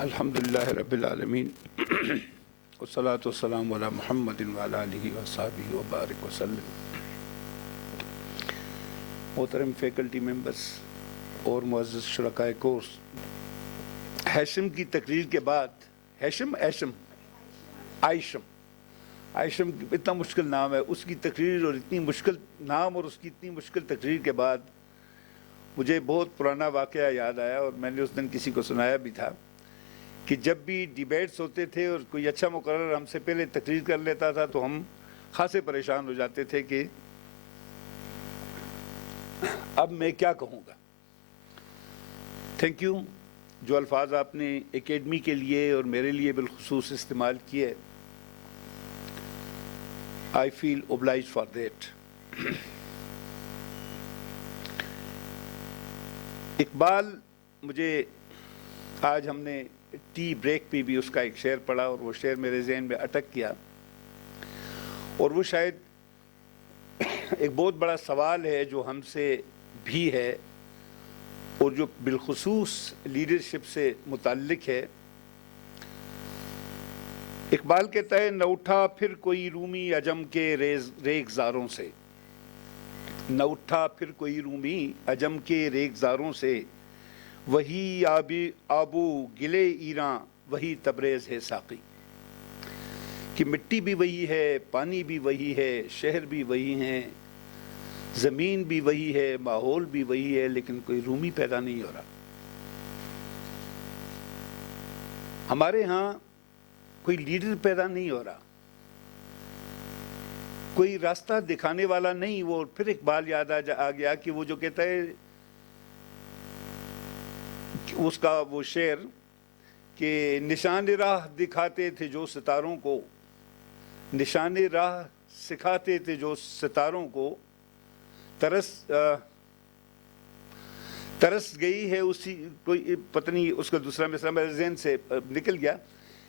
الحمدللہ رب العالمین والصلاة والسلام علی محمد وعلی آلہ وصحبہ وبارک وسلم۔ محترم فیکلٹی ممبرز اور معزز شرکائے کورس، ہیشم کی تقریر کے بعد عائشم اتنا مشکل نام ہے، اس کی تقریر اور اتنی مشکل نام اور اس کی اتنی مشکل تقریر کے بعد مجھے بہت پرانا واقعہ یاد آیا، اور میں نے اس دن کسی کو سنایا بھی تھا کہ جب بھی ڈیبیٹس ہوتے تھے اور کوئی اچھا مقرر ہم سے پہلے تقریر کر لیتا تھا تو ہم خاصے پریشان ہو جاتے تھے کہ اب میں کیا کہوں گا۔ تھینک یو، جو الفاظ آپ نے اکیڈمی کے لیے اور میرے لیے بالخصوص استعمال کیے، آئی فیل اوبلائج فار دیٹ۔ اقبال، مجھے آج ہم نے ٹی بریک پہ بھی اس کا ایک شعر پڑھا اور وہ شعر میرے ذہن میں اٹک کیا، اور وہ شاید ایک بہت بڑا سوال ہے جو ہم سے بھی ہے اور جو بالخصوص لیڈرشپ سے متعلق ہے۔ اقبال کہتا ہے، نہ اٹھا پھر کوئی رومی عجم کے ریگزاروں سے، نہ اٹھا پھر کوئی رومی عجم کے ریگزاروں سے، وہی آبو گلے ایراں وہی تبریز ہے ساقی۔ کہ مٹی بھی وہی ہے، پانی بھی وہی ہے، شہر بھی وہی ہیں، زمین بھی وہی ہے، ماحول بھی وہی ہے، لیکن کوئی رومی پیدا نہیں ہو رہا۔ ہمارے ہاں کوئی لیڈر پیدا نہیں ہو رہا، کوئی راستہ دکھانے والا نہیں۔ وہ پھر اقبال یاد آ گیا کہ وہ جو کہتا ہے، اس کا وہ شعر کہ نشان راہ دکھاتے تھے جو ستاروں کو، نشان راہ سکھاتے تھے جو ستاروں کو، ترس گئی ہے اسی کوئی پتہ نہیں، اس کا دوسرا مصرع میرے ذہن سے نکل گیا،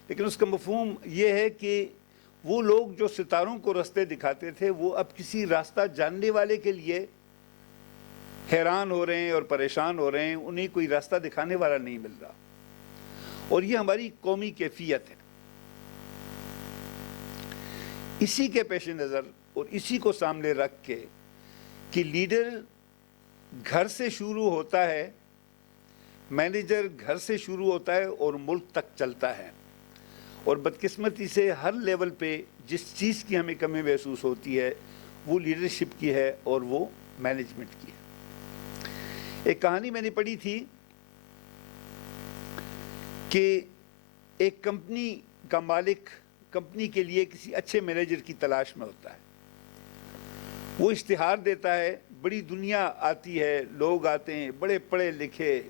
لیکن اس کا مفہوم یہ ہے کہ وہ لوگ جو ستاروں کو راستے دکھاتے تھے وہ اب کسی راستہ جاننے والے کے لیے حیران ہو رہے ہیں اور پریشان ہو رہے ہیں، انہیں کوئی راستہ دکھانے والا نہیں مل رہا۔ اور یہ ہماری قومی کیفیت ہے۔ اسی کے پیش نظر اور اسی کو سامنے رکھ کے کہ لیڈر گھر سے شروع ہوتا ہے، مینیجر گھر سے شروع ہوتا ہے اور ملک تک چلتا ہے، اور بدقسمتی سے ہر لیول پہ جس چیز کی ہمیں کمی محسوس ہوتی ہے وہ لیڈرشپ کی ہے اور وہ مینجمنٹ کی ہے۔ ایک کہانی میں نے پڑھی تھی کہ ایک کمپنی کا مالک کمپنی کے لیے کسی اچھے مینیجر کی تلاش میں ہوتا ہے۔ وہ اشتہار دیتا ہے، بڑی دنیا آتی ہے، لوگ آتے ہیں، بڑے پڑھے لکھے،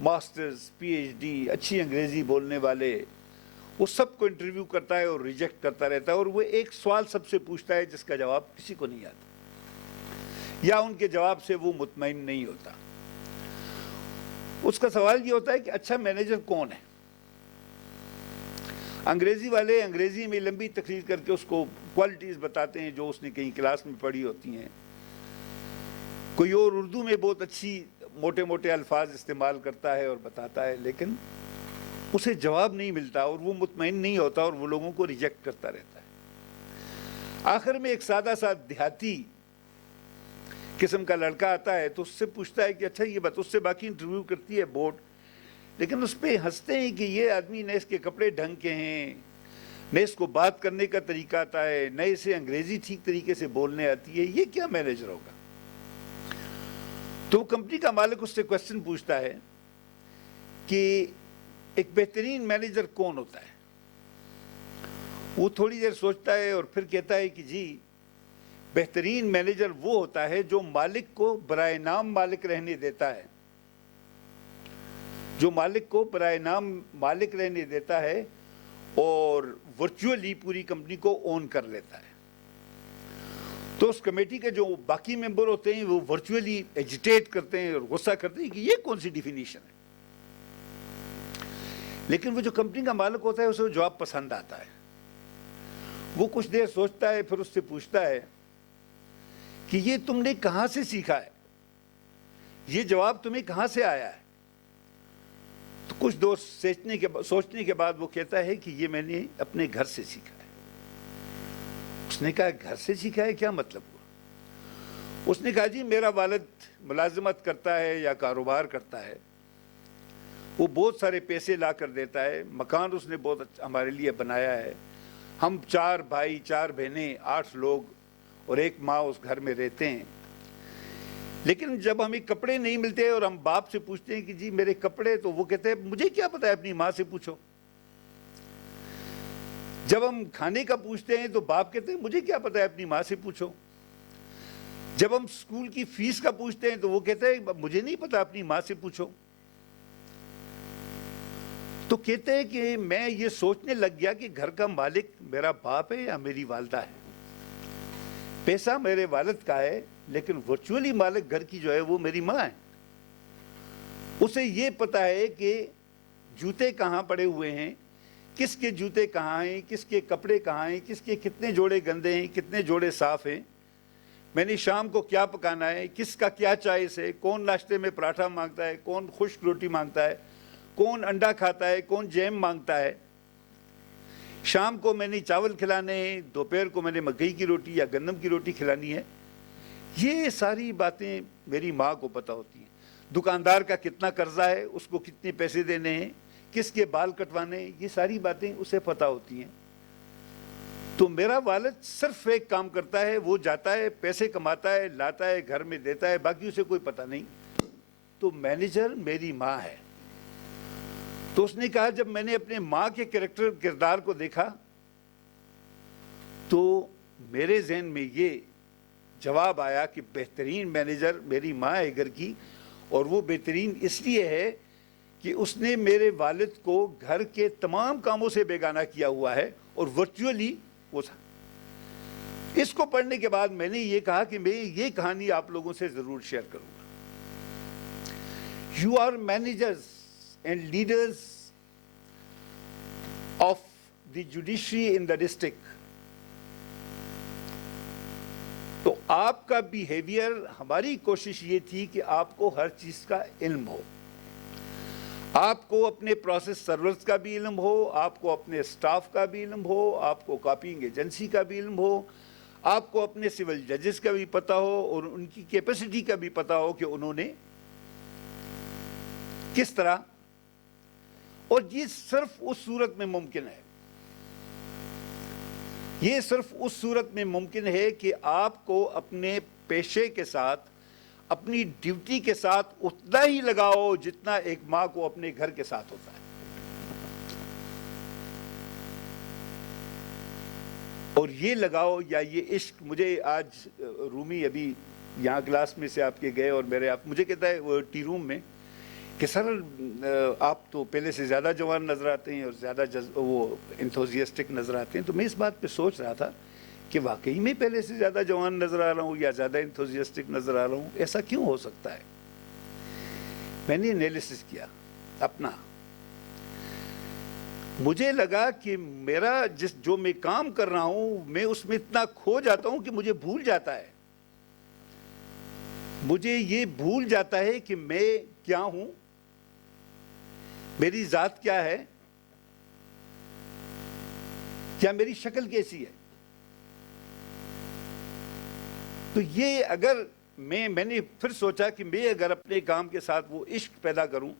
ماسٹرز، پی ایچ ڈی، اچھی انگریزی بولنے والے، وہ سب کو انٹرویو کرتا ہے اور ریجیکٹ کرتا رہتا ہے، اور وہ ایک سوال سب سے پوچھتا ہے جس کا جواب کسی کو نہیں آتا، یا ان کے جواب سے وہ مطمئن نہیں ہوتا۔ اس کا سوال یہ ہوتا ہے کہ اچھا مینیجر کون ہے؟ انگریزی والے انگریزی میں لمبی تقریر کر کے اس کو کوالٹیز بتاتے ہیں جو اس نے کہیں کلاس میں پڑھی ہوتی ہیں، کوئی اور اردو میں بہت اچھی موٹے موٹے الفاظ استعمال کرتا ہے اور بتاتا ہے، لیکن اسے جواب نہیں ملتا اور وہ مطمئن نہیں ہوتا اور وہ لوگوں کو ریجیکٹ کرتا رہتا ہے۔ آخر میں ایک سادہ سا دیہاتی قسم کا لڑکا آتا ہے تو اس سے پوچھتا ہے کہ اچھا یہ بات، اس سے باقی انٹرویو کرتی ہے بورڈ، لیکن اس پہ ہنستے ہیں کہ یہ آدمی نہ اس کے کپڑے ڈھنگ کے ہیں، نہ اس کو بات کرنے کا طریقہ آتا ہے، نہ اسے انگریزی ٹھیک طریقے سے بولنے آتی ہے، یہ کیا مینیجر ہوگا؟ تو کمپنی کا مالک اس سے کویسچن پوچھتا ہے کہ ایک بہترین مینیجر کون ہوتا ہے؟ وہ تھوڑی دیر سوچتا ہے اور پھر کہتا ہے کہ جی، بہترین مینیجر وہ ہوتا ہے جو مالک کو برائے نام مالک رہنے دیتا ہے، جو مالک کو برائے نام مالک رہنے دیتا ہے اور ورچولی پوری کمپنی کو اون کر لیتا ہے۔ تو اس کمیٹی کے جو باقی ممبر ہوتے ہیں وہ ورچولی ایجیٹیٹ کرتے ہیں اور غصہ کرتے ہیں کہ یہ کون سی ڈیفینیشن ہے، لیکن وہ جو کمپنی کا مالک ہوتا ہے اسے وہ جواب پسند آتا ہے۔ وہ کچھ دیر سوچتا ہے، پھر اس سے پوچھتا ہے کہ یہ تم نے کہاں سے سیکھا ہے، یہ جواب تمہیں کہاں سے آیا ہے؟ تو کچھ دوست سوچنے کے بعد وہ کہتا ہے کہ یہ میں نے اپنے گھر سے سیکھا ہے۔ اس نے کہا گھر سے سیکھا ہے، کیا مطلب ہوا؟ اس نے کہا جی میرا والد ملازمت کرتا ہے یا کاروبار کرتا ہے، وہ بہت سارے پیسے لا کر دیتا ہے، مکان اس نے بہت ہمارے لیے بنایا ہے، ہم 4 بھائی 4 بہنیں 8 لوگ اور ایک ماں اس گھر میں رہتے ہیں، لیکن جب ہمیں کپڑے نہیں ملتے اور ہم باپ سے پوچھتے ہیں کہ جی میرے کپڑے، تو وہ کہتے ہیں مجھے کیا پتا ہے، اپنی ماں سے پوچھو۔ جب ہم کھانے کا پوچھتے ہیں تو باپ کہتے ہیں مجھے کیا پتا ہے، اپنی ماں سے پوچھو۔ جب ہم اسکول کی فیس کا پوچھتے ہیں تو وہ کہتے ہیں مجھے نہیں پتا، اپنی ماں سے پوچھو۔ تو کہتے ہیں کہ میں یہ سوچنے لگ گیا کہ گھر کا مالک میرا باپ ہے یا میری والدہ ہے۔ پیسہ میرے والد کا ہے، لیکن ورچولی مالک گھر کی جو ہے وہ میری ماں ہے۔ اسے یہ پتا ہے کہ جوتے کہاں پڑے ہوئے ہیں، کس کے جوتے کہاں ہیں، کس کے کپڑے کہاں ہیں، کس کے کتنے جوڑے گندے ہیں، کتنے جوڑے صاف ہیں، میں نے شام کو کیا پکانا ہے، کس کا کیا چائس ہے، کون ناشتے میں پراٹھا مانگتا ہے، کون خشک روٹی مانگتا ہے، کون انڈا کھاتا ہے، کون جیم مانگتا ہے، شام کو میں نے چاول کھلانے ہیں، دوپہر کو میں نے مکئی کی روٹی یا گندم کی روٹی کھلانی ہے۔ یہ ساری باتیں میری ماں کو پتہ ہوتی ہیں۔ دکاندار کا کتنا قرضہ ہے، اس کو کتنے پیسے دینے ہیں، کس کے بال کٹوانے ہیں، یہ ساری باتیں اسے پتہ ہوتی ہیں۔ تو میرا والد صرف ایک کام کرتا ہے، وہ جاتا ہے، پیسے کماتا ہے، لاتا ہے، گھر میں دیتا ہے، باقی اسے کوئی پتہ نہیں۔ تو مینیجر میری ماں ہے۔ تو اس نے کہا جب میں نے اپنے ماں کے کردار کو دیکھا تو میرے ذہن میں یہ جواب آیا کہ بہترین مینیجر میری ماں ہے گھر کی، اور وہ بہترین اس لیے ہے کہ اس نے میرے والد کو گھر کے تمام کاموں سے بیگانہ کیا ہوا ہے، اور ورچولی وہ تھا۔ اس کو پڑھنے کے بعد میں نے یہ کہا کہ میں یہ کہانی آپ لوگوں سے ضرور شیئر کروں گا۔ You are managers and leaders of the judiciary in the district. تو آپ کا بیہیویئر، ہماری کوشش یہ تھی کہ آپ کو ہر چیز کا علم ہو، آپ کو اپنے پروسیس سرورز کا بھی علم ہو، آپ کو اپنے سٹاف کا بھی علم ہو، آپ کو کاپینگ ایجنسی کا بھی علم ہو، آپ کو اپنے سول ججز کا بھی پتہ ہو، اور ان کی کیپیسٹی کا بھی پتہ ہو کہ انہوں نے کس طرح، اور یہ صرف اس صورت میں ممکن ہے، یہ صرف اس صورت میں ممکن ہے کہ آپ کو اپنے پیشے کے ساتھ، اپنی ڈیوٹی کے ساتھ اتنا ہی لگاؤ جتنا ایک ماں کو اپنے گھر کے ساتھ ہوتا ہے۔ اور یہ لگاؤ یا یہ عشق، مجھے آج رومی ابھی یہاں کلاس میں سے آپ کے گئے اور مجھے کہتا ہے وہ ٹی روم میں کہ سر آپ تو پہلے سے زیادہ جوان نظر آتے ہیں اور زیادہ وہ انتھوزیسٹک نظر آتے ہیں۔ تو میں اس بات پہ سوچ رہا تھا کہ واقعی میں پہلے سے زیادہ جوان نظر آ رہا ہوں یا زیادہ انتھوزیسٹک نظر آ رہا ہوں، ایسا کیوں ہو سکتا ہے؟ میں نے انالیسس کیا اپنا، مجھے لگا کہ میرا جو میں کام کر رہا ہوں میں اس میں اتنا کھو جاتا ہوں کہ مجھے بھول جاتا ہے، مجھے یہ بھول جاتا ہے کہ میں کیا ہوں، میری ذات کیا ہے، کیا میری شکل کیسی ہے۔ تو یہ اگر میں نے پھر سوچا کہ میں اگر اپنے کام کے ساتھ وہ عشق پیدا کروں،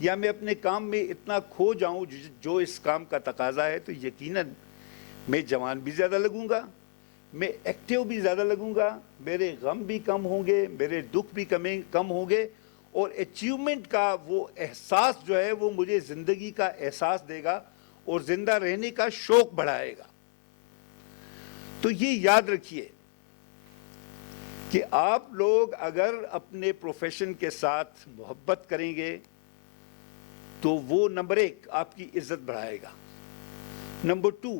یا میں اپنے کام میں اتنا کھو جاؤں جو اس کام کا تقاضا ہے، تو یقیناً میں جوان بھی زیادہ لگوں گا، میں ایکٹیو بھی زیادہ لگوں گا، میرے غم بھی کم ہوں گے، میرے دکھ بھی کم ہوں گے، اور اچیومنٹ کا وہ احساس جو ہے وہ مجھے زندگی کا احساس دے گا اور زندہ رہنے کا شوق بڑھائے گا۔ تو یہ یاد رکھیے کہ آپ لوگ اگر اپنے پروفیشن کے ساتھ محبت کریں گے تو وہ نمبر 1 آپ کی عزت بڑھائے گا، نمبر 2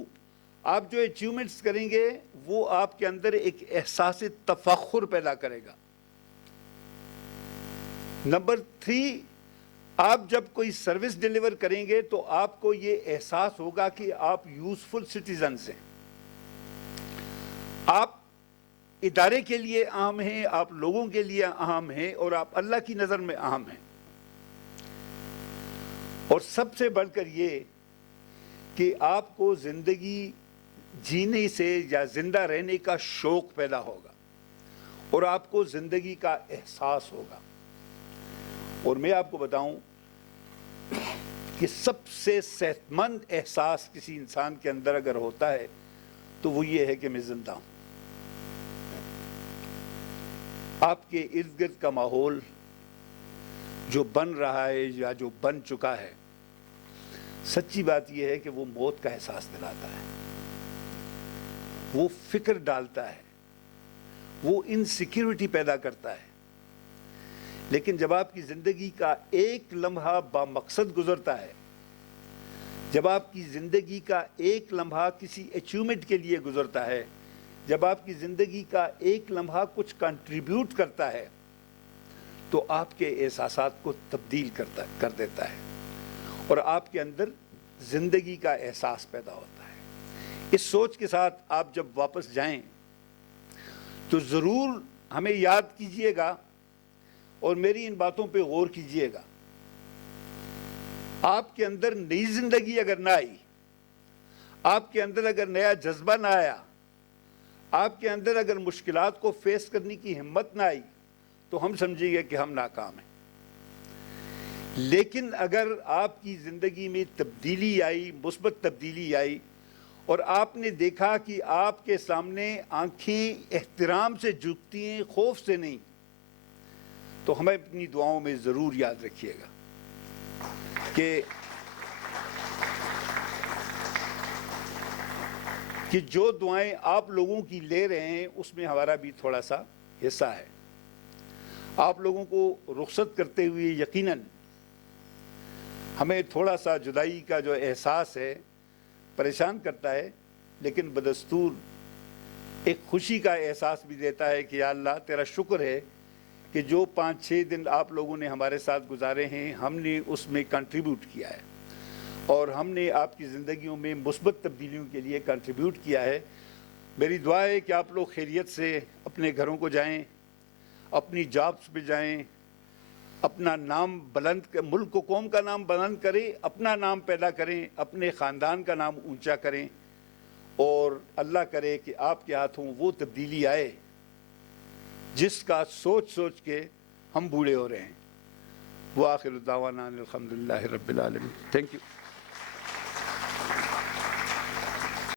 آپ جو اچیومنٹس کریں گے وہ آپ کے اندر ایک احساس تفخر پیدا کرے گا، نمبر 3 آپ جب کوئی سروس ڈیلیور کریں گے تو آپ کو یہ احساس ہوگا کہ آپ یوزفل سٹیزنز ہیں، آپ ادارے کے لیے اہم ہیں، آپ لوگوں کے لیے اہم ہیں، اور آپ اللہ کی نظر میں اہم ہیں۔ اور سب سے بڑھ کر یہ کہ آپ کو زندگی جینے سے یا زندہ رہنے کا شوق پیدا ہوگا اور آپ کو زندگی کا احساس ہوگا. اور میں آپ کو بتاؤں کہ سب سے صحت مند احساس کسی انسان کے اندر اگر ہوتا ہے تو وہ یہ ہے کہ میں زندہ ہوں. آپ کے ارد گرد کا ماحول جو بن رہا ہے یا جو بن چکا ہے، سچی بات یہ ہے کہ وہ موت کا احساس دلاتا ہے، وہ فکر ڈالتا ہے، وہ انسیکیورٹی پیدا کرتا ہے. لیکن جب آپ کی زندگی کا ایک لمحہ بامقصد گزرتا ہے، جب آپ کی زندگی کا ایک لمحہ کسی اچیومنٹ کے لیے گزرتا ہے، جب آپ کی زندگی کا ایک لمحہ کچھ کنٹریبیوٹ کرتا ہے، تو آپ کے احساسات کو تبدیل کر دیتا ہے اور آپ کے اندر زندگی کا احساس پیدا ہوتا ہے. اس سوچ کے ساتھ آپ جب واپس جائیں تو ضرور ہمیں یاد کیجئے گا اور میری ان باتوں پہ غور کیجئے گا. آپ کے اندر نئی زندگی اگر نہ آئی، آپ کے اندر اگر نیا جذبہ نہ آیا، آپ کے اندر اگر مشکلات کو فیس کرنے کی ہمت نہ آئی، تو ہم سمجھیں گے کہ ہم ناکام ہیں. لیکن اگر آپ کی زندگی میں تبدیلی آئی، مثبت تبدیلی آئی، اور آپ نے دیکھا کہ آپ کے سامنے آنکھیں احترام سے جھکتی ہیں، خوف سے نہیں، تو ہمیں اپنی دعاؤں میں ضرور یاد رکھیے گا کہ جو دعائیں آپ لوگوں کی لے رہے ہیں اس میں ہمارا بھی تھوڑا سا حصہ ہے. آپ لوگوں کو رخصت کرتے ہوئے یقیناً ہمیں تھوڑا سا جدائی کا جو احساس ہے پریشان کرتا ہے، لیکن بدستور ایک خوشی کا احساس بھی دیتا ہے کہ یا اللہ تیرا شکر ہے کہ جو 5-6 دن آپ لوگوں نے ہمارے ساتھ گزارے ہیں، ہم نے اس میں کنٹریبیوٹ کیا ہے اور ہم نے آپ کی زندگیوں میں مثبت تبدیلیوں کے لیے کنٹریبیوٹ کیا ہے. میری دعا ہے کہ آپ لوگ خیریت سے اپنے گھروں کو جائیں، اپنی جابس پہ جائیں، اپنا نام بلند، ملک و قوم کا نام بلند کریں، اپنا نام پیدا کریں، اپنے خاندان کا نام اونچا کریں، اور اللہ کرے کہ آپ کے ہاتھوں وہ تبدیلی آئے جس کا سوچ کے ہم بوڑھے ہو رہے ہیں. وآخر دعوانا الحمدللہ رب العالمین. Thank you.